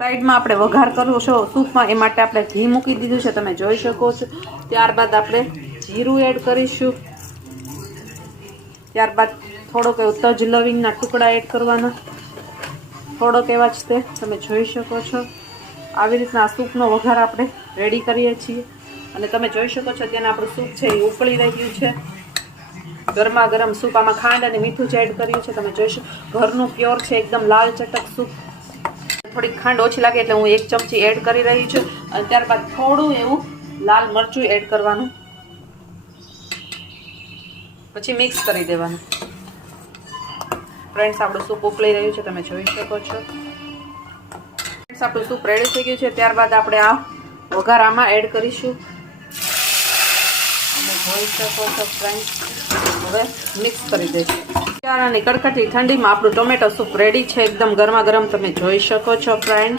સાઈડમાં આપણે વઘાર કરવો છે સૂપમાં, એ માટે આપણે ઘી મૂકી દીધું છે, તમે જોઈ શકો છો. ત્યારબાદ આપણે જીરું એડ કરીશું. ત્યારબાદ થોડોક એવો તજ લવિંગના ટુકડા એડ કરવાના, થોડોક એવા જ તે તમે જોઈ શકો છો. આવી રીતના સૂપનો વઘાર આપણે રેડી કરીએ છીએ. અને તમે જોઈ શકો છો ત્યાં આપણું સૂપ છે એ ઉકળી રહ્યું છે. ગરમા ગરમ સૂપ, આમાં ખાંડ અને મીઠું જ એડ કર્યું છે. તમે જોઈ શકો ઘરનું પ્યોર છે, એકદમ લાલ ચટક સૂપ. થોડીક ખાંડ ઓછી લાગે એટલે હું 1 ચમચી એડ કરી રહી છું. અને ત્યારબાદ થોડું એવું લાલ મરચું એડ કરવાનું, પછી મિક્સ કરી દેવાનું. ફ્રેન્ડ્સ, આપણું સૂપ ઉકળી રહ્યું છે, તમે જોઈ શકો છો. ફ્રેન્ડ્સ, આપણું સૂપ રેડી થઈ ગયું છે. ત્યારબાદ આપણે આ વઘાર આમાં એડ કરીશું. તમે જોઈ શકો છો ફ્રેન્ડ્સ. હવે મિક્સ કરી દઈશું. શિયાળાની કડકડતી ઠંડીમાં આપણું ટોમેટો સૂપ રેડી છે, એકદમ ગરમા ગરમ. તમે જોઈ શકો છો ફ્રેન્ડ્સ.